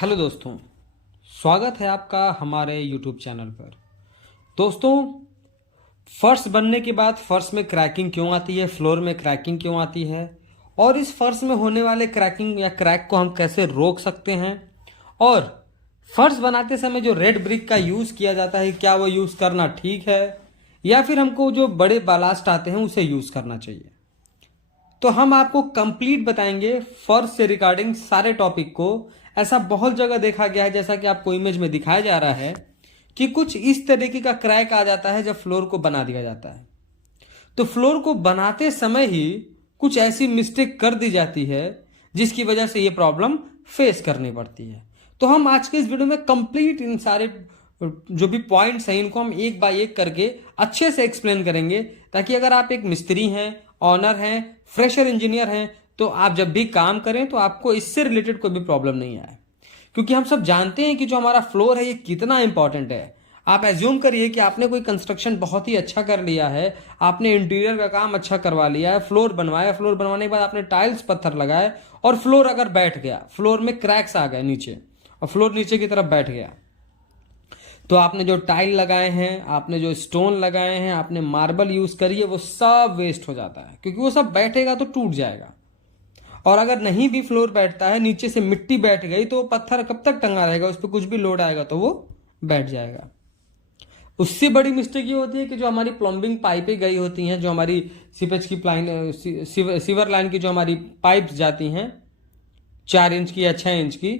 Hello दोस्तों, स्वागत है आपका हमारे यूट्यूब चैनल पर। दोस्तों, फर्श बनने के बाद फर्श में क्रैकिंग क्यों आती है, फ्लोर में क्रैकिंग क्यों आती है और इस फर्श में होने वाले क्रैकिंग या क्रैक को हम कैसे रोक सकते हैं, और फर्श बनाते समय जो रेड ब्रिक का यूज़ किया जाता है क्या वो यूज़ करना ठीक है या फिर हमको जो बड़े बालास्ट आते हैं उसे यूज़ करना चाहिए। तो हम आपको कंप्लीट बताएंगे फर्श से रिगार्डिंग सारे टॉपिक को। ऐसा बहुत जगह देखा गया है, जैसा कि आपको इमेज में दिखाया जा रहा है, कि कुछ इस तरीके का क्रैक आ जाता है जब फ्लोर को बना दिया जाता है। तो फ्लोर को बनाते समय ही कुछ ऐसी मिस्टेक कर दी जाती है जिसकी वजह से ये प्रॉब्लम फेस करनी पड़ती है। तो हम आज के इस वीडियो में कंप्लीट इन सारे जो भी पॉइंट्स हैं इनको हम एक बाय एक करके अच्छे से एक्सप्लेन करेंगे, ताकि अगर आप एक मिस्त्री हैं, ऑनर हैं, फ्रेशर इंजीनियर हैं, तो आप जब भी काम करें तो आपको इससे रिलेटेड कोई भी प्रॉब्लम नहीं आए। क्योंकि हम सब जानते हैं कि जो हमारा फ्लोर है ये कितना इंपॉर्टेंट है। आप एज्यूम करिए कि आपने कोई कंस्ट्रक्शन बहुत ही अच्छा कर लिया है, आपने इंटीरियर का काम अच्छा करवा लिया है, फ्लोर बनवाया, फ्लोर बनवाने के बाद आपने टाइल्स पत्थर लगाए और फ्लोर अगर बैठ गया, फ्लोर में क्रैक्स आ गए नीचे और फ्लोर नीचे की तरफ बैठ गया, तो आपने जो टाइल लगाए हैं, आपने जो स्टोन लगाए हैं, आपने मार्बल यूज करी है, वो सब वेस्ट हो जाता है। क्योंकि वो सब बैठेगा तो टूट जाएगा। और अगर नहीं भी फ्लोर बैठता है, नीचे से मिट्टी बैठ गई, तो पत्थर कब तक टंगा रहेगा, उस पर कुछ भी लोड आएगा तो वो बैठ जाएगा। उससे बड़ी मिस्टेक ये होती है कि जो हमारी प्लम्बिंग पाइपें गई होती हैं, जो हमारी सीपेज की सीवर लाइन की जो हमारी पाइप्स जाती हैं 4 इंच की या 6 इंच की,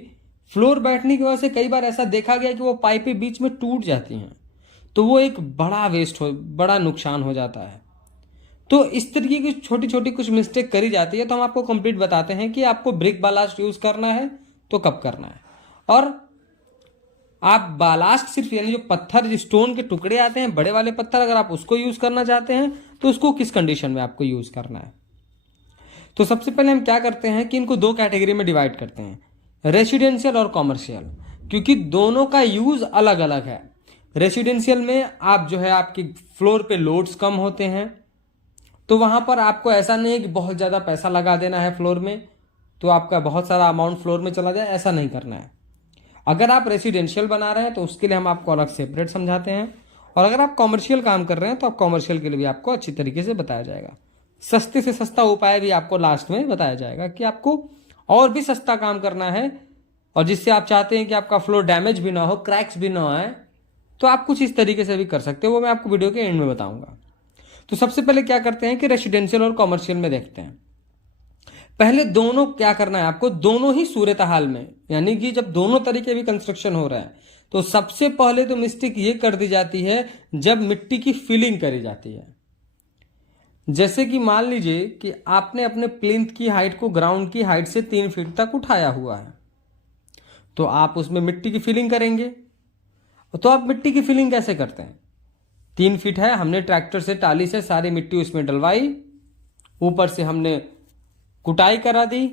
फ्लोर बैठने की वजह से कई बार ऐसा देखा गया कि वो पाइपें बीच में टूट जाती हैं, तो वो एक बड़ा नुकसान हो जाता है। तो इस तरीके की छोटी छोटी कुछ मिस्टेक करी जाती है। तो हम आपको कंप्लीट बताते हैं कि आपको ब्रिक बालास्ट यूज करना है तो कब करना है, और आप बालास्ट सिर्फ यानी जो पत्थर, जो स्टोन के टुकड़े आते हैं बड़े वाले पत्थर, अगर आप उसको यूज करना चाहते हैं तो उसको किस कंडीशन में आपको यूज करना है। तो सबसे पहले हम क्या करते हैं कि इनको 2 कैटेगरी में डिवाइड करते हैं, रेसिडेंशियल और कॉमर्शियल, क्योंकि दोनों का यूज अलग अलग है। रेसिडेंशियल में आप जो है आपकी फ्लोर पे लोड्स कम होते हैं, तो वहां पर आपको ऐसा नहीं है कि बहुत ज़्यादा पैसा लगा देना है फ्लोर में तो आपका बहुत सारा अमाउंट फ्लोर में चला जाए, ऐसा नहीं करना है। अगर आप रेसिडेंशियल बना रहे हैं तो उसके लिए हम आपको अलग सेपरेट समझाते हैं, और अगर आप कॉमर्शियल काम कर रहे हैं तो आप कॉमर्शियल के लिए भी आपको अच्छी तरीके से बताया जाएगा। सस्ते से सस्ता उपाय भी आपको लास्ट में बताया जाएगा कि आपको और भी सस्ता काम करना है, और जिससे आप चाहते हैं कि आपका फ्लोर डैमेज भी ना हो, क्रैक्स भी ना आए, तो आप कुछ इस तरीके से भी कर सकते हो। वो मैं आपको वीडियो के एंड में बताऊंगा। तो सबसे पहले क्या करते हैं कि रेसिडेंशियल और कॉमर्शियल में देखते हैं। पहले दोनों क्या करना है आपको, दोनों ही सूरत हाल में, यानी कि जब दोनों तरीके भी कंस्ट्रक्शन हो रहा है, तो सबसे पहले तो मिस्टेक ये कर दी जाती है जब मिट्टी की फिलिंग करी जाती है। जैसे कि मान लीजिए कि आपने अपने प्लिंथ की हाइट को ग्राउंड की हाइट से 3 फीट तक उठाया हुआ है, तो आप उसमें मिट्टी की फिलिंग करेंगे। तो आप मिट्टी की फिलिंग कैसे करते हैं, 3 फीट है, हमने ट्रैक्टर से टाली से सारी मिट्टी उसमें डलवाई, ऊपर से हमने कुटाई करा दी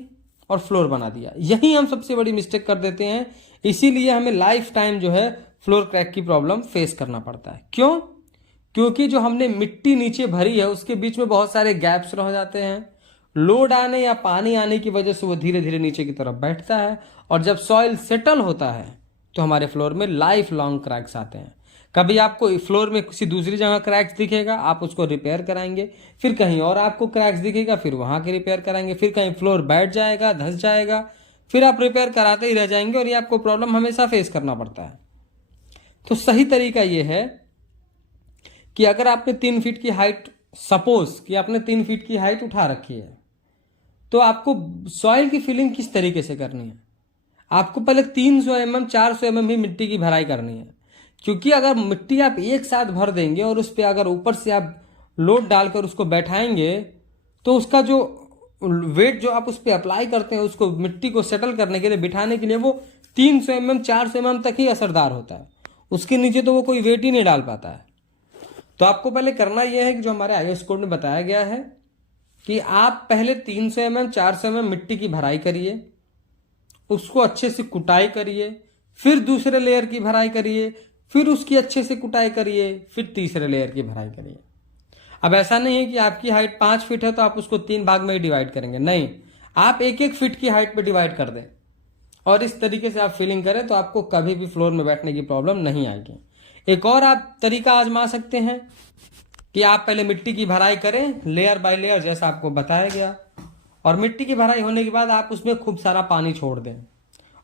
और फ्लोर बना दिया। यही हम सबसे बड़ी मिस्टेक कर देते हैं, इसीलिए हमें लाइफ टाइम जो है फ्लोर क्रैक की प्रॉब्लम फेस करना पड़ता है। क्यों? क्योंकि जो हमने मिट्टी नीचे भरी है उसके बीच में बहुत सारे गैप्स रह जाते हैं। लोड आने या पानी आने की वजह से वो धीरे धीरे नीचे की तरफ बैठता है, और जब सॉइल सेटल होता है तो हमारे फ्लोर में लाइफ लॉन्ग क्रैक्स आते हैं। कभी आपको फ्लोर में किसी दूसरी जगह क्रैक्स दिखेगा, आप उसको रिपेयर कराएंगे, फिर कहीं और आपको क्रैक्स दिखेगा, फिर वहां के रिपेयर कराएंगे, फिर कहीं फ्लोर बैठ जाएगा, धंस जाएगा, फिर आप रिपेयर कराते ही रह जाएंगे, और ये आपको प्रॉब्लम हमेशा फेस करना पड़ता है। तो सही तरीका ये है कि अगर आपने 3 फीट की हाइट, सपोज कि आपने 3 फीट की हाइट उठा रखी है, तो आपको सॉइल की फिलिंग किस तरीके से करनी है, आपको पहले 300 mm 400 mm ही मिट्टी की भराई करनी है। क्योंकि अगर मिट्टी आप एक साथ भर देंगे और उस पर अगर ऊपर से आप लोड डालकर उसको बैठाएंगे, तो उसका जो वेट जो आप उस पर अप्लाई करते हैं, उसको मिट्टी को सेटल करने के लिए, बिठाने के लिए, वो 300 mm 400 mm तक ही असरदार होता है, उसके नीचे तो वो कोई वेट ही नहीं डाल पाता है। तो आपको पहले करना यह है कि जो हमारे आईएस कोड में बताया गया है कि आप पहले 300 mm 400 mm मिट्टी की भराई करिए, उसको अच्छे से कुटाई करिए, फिर दूसरे लेयर की भराई करिए, फिर उसकी अच्छे से कुटाई करिए, फिर तीसरे लेयर की भराई करिए। अब ऐसा नहीं है कि आपकी हाइट 5 फीट है तो आप उसको 3 भाग में ही डिवाइड करेंगे, नहीं, आप 1-1 फीट की हाइट पे डिवाइड कर दें। और इस तरीके से आप फिलिंग करें तो आपको कभी भी फ्लोर में बैठने की प्रॉब्लम नहीं आएगी। एक और आप तरीका आजमा सकते हैं कि आप पहले मिट्टी की भराई करें लेयर बाय लेयर, जैसा आपको बताया गया, और मिट्टी की भराई होने के बाद आप उसमें खूब सारा पानी छोड़ दें,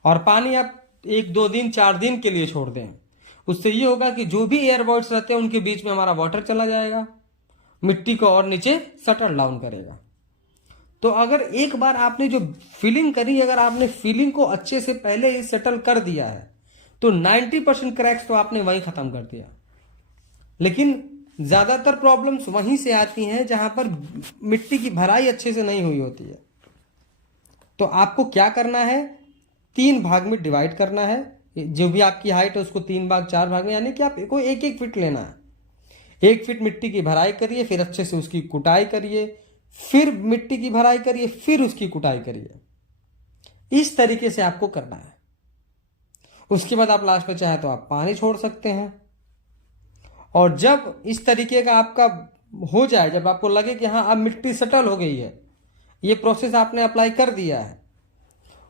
और पानी आप 1-2 दिन 4 दिन के लिए छोड़ दें। उससे ये होगा कि जो भी एयर वॉइड्स रहते हैं उनके बीच में हमारा वाटर चला जाएगा, मिट्टी को और नीचे सटल डाउन करेगा। तो अगर एक बार आपने जो फिलिंग करी, अगर आपने फिलिंग को अच्छे से पहले ही सेटल कर दिया है तो 90% क्रैक्स तो आपने वहीं खत्म कर दिया। लेकिन ज्यादातर प्रॉब्लम्स वहीं से आती हैं जहां पर मिट्टी की भराई अच्छे से नहीं हुई होती है। तो आपको क्या करना है, 3 भाग में डिवाइड करना है। जो भी आपकी हाइट है उसको 3 भाग 4 भाग में, यानी कि आपको 1-1 फीट लेना है। 1 फीट मिट्टी की भराई करिए, फिर अच्छे से उसकी कुटाई करिए, फिर मिट्टी की भराई करिए, फिर उसकी कुटाई करिए। इस तरीके से आपको करना है। उसके बाद आप लास्ट में चाहे तो आप पानी छोड़ सकते हैं। और जब इस तरीके का आपका हो जाए, जब आपको लगे कि हाँ अब मिट्टी सेटल हो गई है, ये प्रोसेस आपने अप्लाई कर दिया है,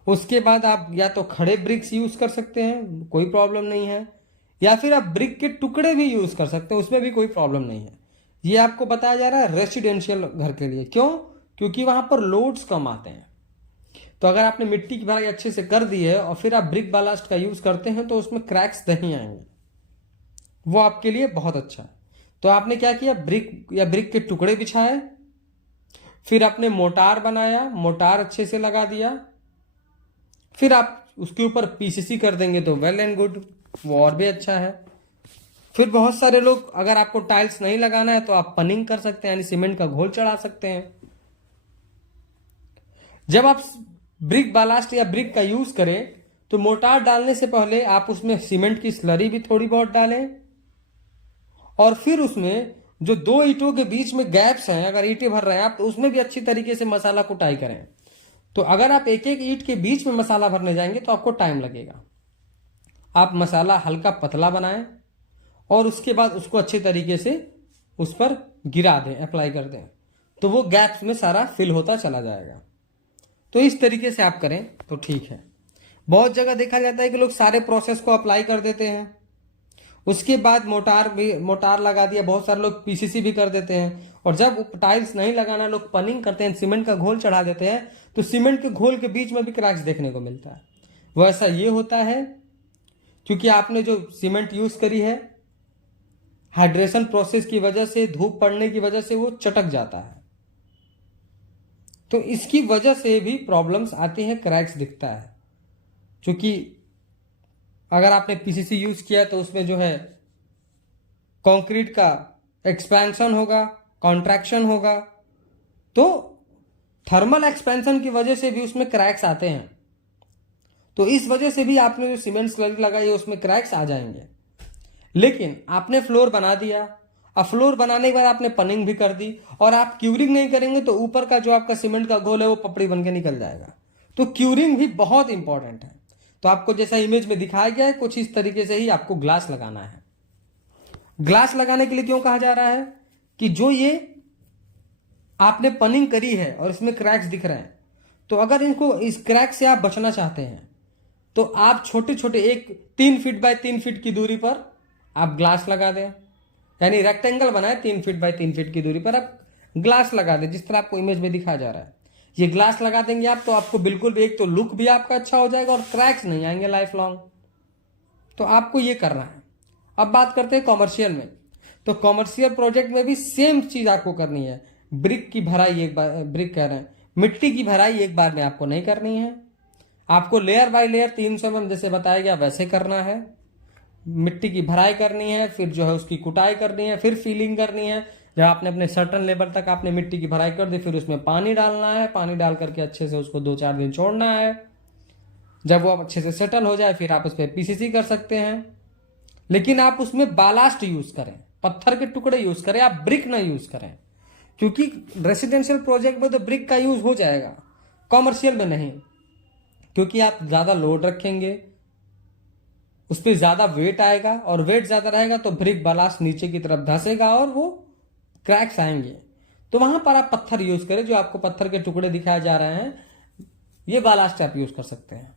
उसके बाद आप या तो खड़े ब्रिक्स यूज कर सकते हैं, कोई प्रॉब्लम नहीं है, या फिर आप ब्रिक के टुकड़े भी यूज कर सकते हैं, उसमें भी कोई प्रॉब्लम नहीं है। ये आपको बताया जा रहा है रेसिडेंशियल घर के लिए। क्यों? क्योंकि वहां पर लोड्स कम आते हैं। तो अगर आपने मिट्टी की भराई अच्छे से कर दी है और फिर आप ब्रिक बालास्ट का यूज करते हैं तो उसमें क्रैक्स नहीं आएंगे, वो आपके लिए बहुत अच्छा है। तो आपने क्या किया, ब्रिक या ब्रिक के टुकड़े बिछाए, फिर आपने मोटार बनाया, मोटार अच्छे से लगा दिया, फिर आप उसके ऊपर पीसीसी कर देंगे तो वेल एंड गुड, वो और भी अच्छा है। फिर बहुत सारे लोग, अगर आपको टाइल्स नहीं लगाना है तो आप पनिंग कर सकते हैं, यानी सीमेंट का घोल चढ़ा सकते हैं। जब आप ब्रिक बालास्ट या ब्रिक का यूज करें तो मोटार डालने से पहले आप उसमें सीमेंट की स्लरी भी थोड़ी बहुत डालें, और फिर उसमें जो 2 ईंटों के बीच में गैप्स हैं, अगर ईंटें भर रहे हैं आप, तो उसमें भी अच्छी तरीके से मसाला कुटाई करें। तो अगर आप एक एक ईंट के बीच में मसाला भरने जाएंगे तो आपको टाइम लगेगा। आप मसाला हल्का पतला बनाएं और उसके बाद उसको अच्छे तरीके से उस पर गिरा दें, अप्लाई कर दें, तो वो गैप्स में सारा फिल होता चला जाएगा। तो इस तरीके से आप करें तो ठीक है। बहुत जगह देखा जाता है कि लोग सारे प्रोसेस को अप्लाई कर देते हैं, उसके बाद मोटार लगा दिया, बहुत सारे लोग पीसीसी भी कर देते हैं, और जब टाइल्स नहीं लगाना लोग पनिंग करते हैं, सीमेंट का घोल चढ़ा देते हैं, तो सीमेंट के घोल के बीच में भी क्रैक्स देखने को मिलता है। वैसा ये होता है क्योंकि आपने जो सीमेंट यूज करी है, हाइड्रेशन प्रोसेस की वजह से, धूप पड़ने की वजह से वो चटक जाता है, तो इसकी वजह से भी प्रॉब्लम्स आती हैं, क्रैक्स दिखता है। क्योंकि अगर आपने पीसीसी यूज किया तो उसमें जो है कंक्रीट का एक्सपेंशन होगा, कॉन्ट्रैक्शन होगा, तो थर्मल एक्सपेंशन की वजह से भी उसमें क्रैक्स आते हैं। तो इस वजह से भी आपने जो सीमेंट स्लरी लगाई है उसमें क्रैक्स आ जाएंगे। लेकिन आपने फ्लोर बना दिया, अब फ्लोर बनाने के बाद आपने पनिंग भी कर दी, और आप क्यूरिंग नहीं करेंगे तो ऊपर का जो आपका सीमेंट का घोल है वो पपड़ी बन के निकल जाएगा। तो क्यूरिंग भी बहुत इंपॉर्टेंट है। तो आपको जैसा इमेज में दिखाया गया है कुछ इस तरीके से ही आपको ग्लास लगाना है। ग्लास लगाने के लिए क्यों कहा जा रहा है कि जो ये आपने पनिंग करी है और इसमें क्रैक्स दिख रहे हैं, तो अगर इनको, इस क्रैक से आप बचना चाहते हैं तो आप छोटे छोटे 3 फीट बाय 3 फीट की दूरी पर आप ग्लास लगा दें, यानी रेक्टेंगल बनाए 3 फीट बाय 3 फीट की दूरी पर आप ग्लास लगा दें, जिस तरह आपको इमेज में दिखाया जा रहा है। ये ग्लास लगा देंगे आप तो आपको बिल्कुल भी, एक तो लुक भी आपका अच्छा हो जाएगा और क्रैक्स नहीं आएंगे लाइफ लॉन्ग। तो आपको ये करना है। अब बात करते हैं कॉमर्शियल में। तो कॉमर्शियल प्रोजेक्ट में भी सेम चीज आपको करनी है। ब्रिक की भराई एक बार, ब्रिक कह रहे हैं, मिट्टी की भराई एक बार में आपको नहीं करनी है, आपको लेयर बाय लेयर 300 mm जैसे बताया गया वैसे करना है। मिट्टी की भराई करनी है, फिर जो है उसकी कुटाई करनी है, फिर फीलिंग करनी है। जब आपने अपने सर्टन लेवल तक आपने मिट्टी की भराई कर दी, फिर उसमें पानी डालना है, पानी डाल करके अच्छे से उसको 2-4 दिन छोड़ना है। जब वो अच्छे से सेटल हो जाए फिर आप उस पर पीसीसी कर सकते हैं। लेकिन आप उसमें बालास्ट यूज करें, पत्थर के टुकड़े यूज करें, आप ब्रिक ना यूज करें, क्योंकि रेसिडेंशियल प्रोजेक्ट में तो ब्रिक का यूज हो जाएगा, कॉमर्शियल में नहीं, क्योंकि आप ज्यादा लोड रखेंगे, उस पर ज्यादा वेट आएगा, और वेट ज्यादा रहेगा तो ब्रिक बालास्ट नीचे की तरफ धंसेगा और वो क्रैक्स आएंगे। तो वहां पर आप पत्थर यूज करें, जो आपको पत्थर के टुकड़े दिखाए जा रहे हैं, ये बालास्ट आप यूज कर सकते हैं।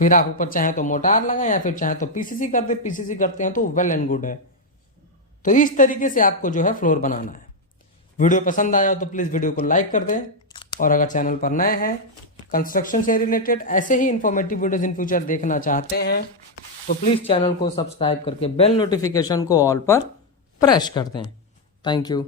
फिर आप ऊपर चाहे तो मोटार लगाएं या फिर चाहे तो पीसीसी कर दे। पीसीसी करते हैं तो वेल एंड गुड है। तो इस तरीके से आपको जो है फ्लोर बनाना है। वीडियो पसंद आया हो तो प्लीज़ वीडियो को लाइक कर दें, और अगर चैनल पर नए हैं, कंस्ट्रक्शन से रिलेटेड ऐसे ही इंफॉर्मेटिव वीडियोस इन फ्यूचर देखना चाहते हैं तो प्लीज़ चैनल को सब्सक्राइब करके बेल नोटिफिकेशन को ऑल पर प्रेस कर दें। Thank you.